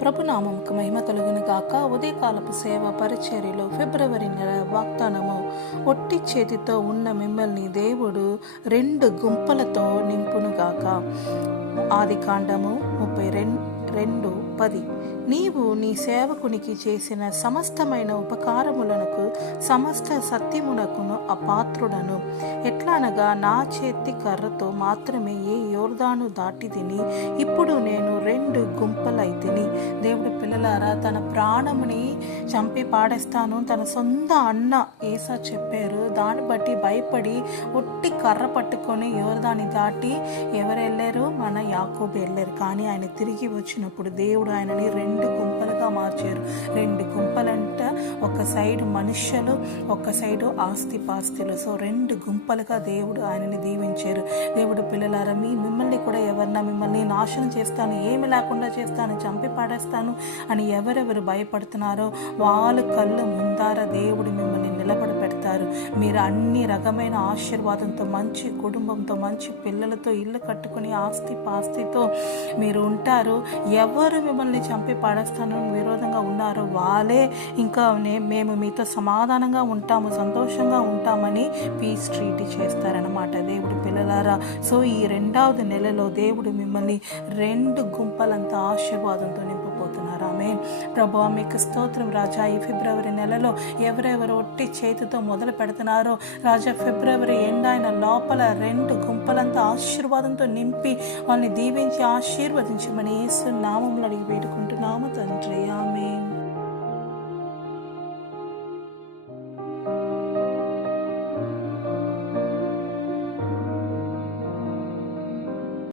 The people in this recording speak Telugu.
ప్రభునామంకు మహిమ కలుగును గాక. ఉదయకాలపు సేవ పరిచర్యలో ఫిబ్రవరి నెల వాగ్దానము. ఒట్టి చేతితో ఉన్న మిమ్మల్ని దేవుడు రెండు గుంపలతో నింపును గాక. ఆది కాండము ముప్పై రెండు రెండు పది. నీవు నీ సేవకునికి చేసిన సమస్తమైన ఉపకారములకు సమస్త సత్యమునకును అపాత్రుడను. ఎట్లానగా నా చేతి కర్రతో మాత్రమే ఏ యోర్దాను దాటి తిని ఇప్పుడు నేను రెండు గుంపలైతిని దేవుడి పిల్లలారా తన ప్రాణముని చంపి పాడేస్తాను. తన సొంత అన్న ఏసా చెప్పారు. దాన్ని బట్టి భయపడి ఒట్టి కర్ర పట్టుకొని యోర్దాని దాటి ఎవరు వెళ్ళారు? మన యాకోబు వెళ్ళారు. కానీ ఆయన తిరిగి వచ్చినప్పుడు దేవుడు ఆయనని రెండు గుంపలుగా మార్చారు. రెండు గుంపలంట ఒక సైడ్ మనుష్యులు ఒక సైడు ఆస్తి పాస్తులు సో రెండు గుంపలుగా దేవుడు ఆయనని దీవించారు. దేవుడు పిల్లలారా మీ మిమ్మల్ని కూడా ఎవరన్నా మిమ్మల్ని నాశనం చేస్తాను ఏమి లేకుండా చేస్తాను చంపి పాడేస్తాను అని ఎవరెవరు భయపడుతున్నారో వాళ్ళ కళ్ళు ముందార దేవుడు మిమ్మల్ని నిలబడి పెడతారు మీరు అన్ని రకమైన ఆశీర్వాదంతో మంచి కుటుంబంతో మంచి పిల్లలతో ఇల్లు కట్టుకుని ఆస్తి పాస్తితో మీరు ఉంటారు. ఎవరు మిమ్మల్ని చంపి పాడేస్తాను విరోధంగా ఉన్నారో వాళ్ళే ఇంకా నే- మేము మీతో సమాధానంగా ఉంటాము సంతోషంగా ఉంటామని పీస్ ట్రీట్ చేస్తారనమాట దేవుడు పిల్లలారా. సో ఈ రెండవది నెలలో దేవుడు మిమ్మల్ని రెండు గుంపలంత ఆశీర్వాదంతో నింపబోతున్నారు ఆమె ప్రభు మీకు స్తోత్రం రాజా. ఈ ఫిబ్రవరి నెలలో ఎవరెవరు ఒట్టి చేతితో మొదలు పెడుతున్నారో రాజా ఫిబ్రవరి ఎండైన లోపల రెండు గుంపలంతా ఆశీర్వాదంతో నింపి వాళ్ళని దీవించి ఆశీర్వదించమని ఏసు నామంలో అడిగి వేడుకుంటున్నాము తండ్రి. ఆమె